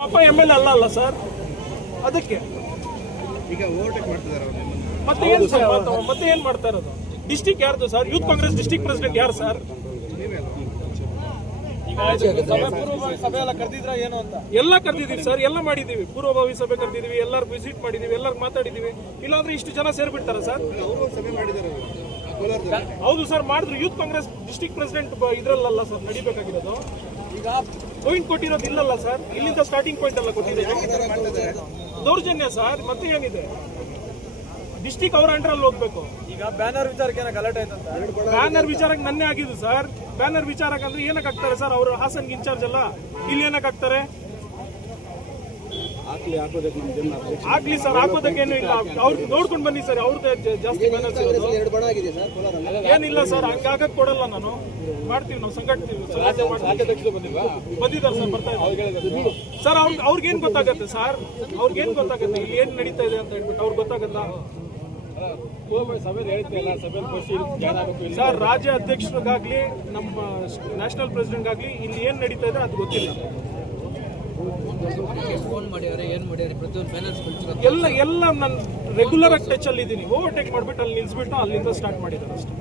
ಅಪ್ಪ M L ಅಲ್ಲ ಅಲ್ಲ ಸರ್ ಅದಕ್ಕೆ. ಈಗ ಓವರ್ಟೇಕ್ ಮಾಡ್ತಿದ್ದಾರೆ ಮತ್ತೆ ಏನ್ ಸರ್ ಮತ್ತೆ- ಏನ್ ಮಾಡ್ತಾ ಇರೋದು? ಡಿಸ್ಟಿಕ್ ಯಾರ್ದು sir youth Congress district president ಯಾರು ಸರ್ ಎಲ್ಲ ಕರೆದಿದ್ರ ಏನು ಅಂತ? ಎಲ್ಲ ಕರೆದಿದೀವಿ ಸರ್ ಎಲ್ಲ ಮಾಡಿದೀವಿ ಪೂರ್ವಭಾವಿ ಸಭೆ ಕರ್ದಿದೀವಿ ಎಲ್ಲರೂ ವಿಸಿಟ್ ಮಾಡಿದೀವಿ ಎಲ್ಲರೂ ಮಾತಾಡಿದೀವಿ ಇಲ್ಲಾಂದ್ರೆ ಇಷ್ಟು ಜನ ಸೇರ್ಬಿಡ್ತಾರ ಸರ್. ಹೌದು ಸರ್ ಮಾಡಿದ್ರು. ಯೂತ್ ಕಾಂಗ್ರೆಸ್ ಡಿಸ್ಟಿಕ್ ಪ್ರೆಸಿಡೆಂಟ್ ಇದ್ರಲ್ಲ ಸರ್ ನಡಿಬೇಕಾಗಿರೋದು. ಈಗ ಪಾಯಿಂಟ್ ಕೊಟ್ಟಿರೋದು ಇಲ್ಲಲ್ಲ ಸರ್? ಇಲ್ಲಿಂದ ಸ್ಟಾರ್ಟಿಂಗ್ ಪಾಯಿಂಟ್ ಎಲ್ಲ ಕೊಟ್ಟಿದ್ದಾರೆ ದೌರ್ಜನ್ಯ ಸರ್ ಮತ್ತೆ ಏನಿದೆ? ಡಿಸ್ಟಿಕ್ ಅವ್ರ ಅಂಡರಲ್ಲಿ ಹೋಗ್ಬೇಕು. ಈಗ ಬ್ಯಾನರ್ ವಿಚಾರಕ್ಕೆ ಗಲಾಟೆ ಆಯ್ತಂತ? ಬ್ಯಾನರ್ ವಿಚಾರಕ್ಕೆ ನನ್ನೇ ಆಗಿದ್ದು ಸರ್. ಬ್ಯಾನರ್ ವಿಚಾರಕ್ಕೆ ಅಂದ್ರೆ ಏನಕ್ಕೆ ಹಾಕ್ತಾರೆ ಸರ್? ಅವರು ಹಾಸನ್ಗೆ ಇನ್ಚಾರ್ಜ್ ಅಲ್ಲ. ಇಲ್ಲಿ ಏನಕ್ಕೆ ಹಾಕ್ತಾರೆ? ಆಗ್ಲಿ ಸರ್ ಹಾಕೋದಕ್ಕೇನು ಇಲ್ಲ. ಅವ್ರು ನೋಡ್ಕೊಂಡು ಬನ್ನಿ ಸರ್ ಅವ್ರದ್ದು ಜಾಸ್ತಿ ಬ್ಯಾನರ್ಸ್ ಇರೋದು. ಎರಡು ಬಣ ಆಗಿದೆ ಸರ್ ಏನಿಲ್ಲ ಸರ್ ಹಂಗಾಗಕ್ ಕೊಡಲ್ಲ ನಾನು. ಮಾಡ್ತೀವಿ ನಾವು ಸಂಘಟಿಸ್ತೀವಿ ಬಂದಿದ್ದಾರೆ ಸರ್ ಬರ್ತಾ ಇದ್ದಾರೆ. ಸರ್. ಅವ್ರಿಗೆ ಅವ್ರಿಗೇನು ಗೊತ್ತಾಗತ್ತೆ ಸರ್? ಅವ್ರಿಗೇನು ಗೊತ್ತಾಗತ್ತೆ? ಇಲ್ಲಿ ಏನು ನಡೀತಾ ಇದೆ ಅಂತ ಹೇಳ್ಬಿಟ್ಟು ಅವ್ರಿಗೆ ಗೊತ್ತಾಗತ್ತಾ? ಸರ್ ರಾಜ್ಯ ಅಧ್ಯಕ್ಷರಿಗಾಗ್ಲಿ ನಮ್ಮ ನ್ಯಾಷನಲ್ ಪ್ರೆಸಿಡೆಂಟ್ಗಾಗ್ಲಿ ಇಲ್ಲಿ ಏನ್ ನಡೀತಾ ಇದೆ ಅದು ಗೊತ್ತಿಲ್ಲ. ಫೋನ್ ಮಾಡ್ಯಾರೆ ಏನು ಮಾಡ್ಯಾರೆ ಎಲ್ಲ ಎಲ್ಲ ನಾನು ರೆಗ್ಯುಲರ್ ಆಗಿ ಟಚ್ ಅಲ್ಲಿ ಇದ್ದೀನಿ ಓವರ್ಟೇಕ್ ಮಾಡಿಬಿಟ್ಟು ಅಲ್ಲಿ ನಿಲ್ಸ್ಬಿಟ್ಟು ಅಲ್ಲಿಂದ ಸ್ಟಾರ್ಟ್ ಮಾಡಿದ್ದಾರೆ ಅಷ್ಟೇ.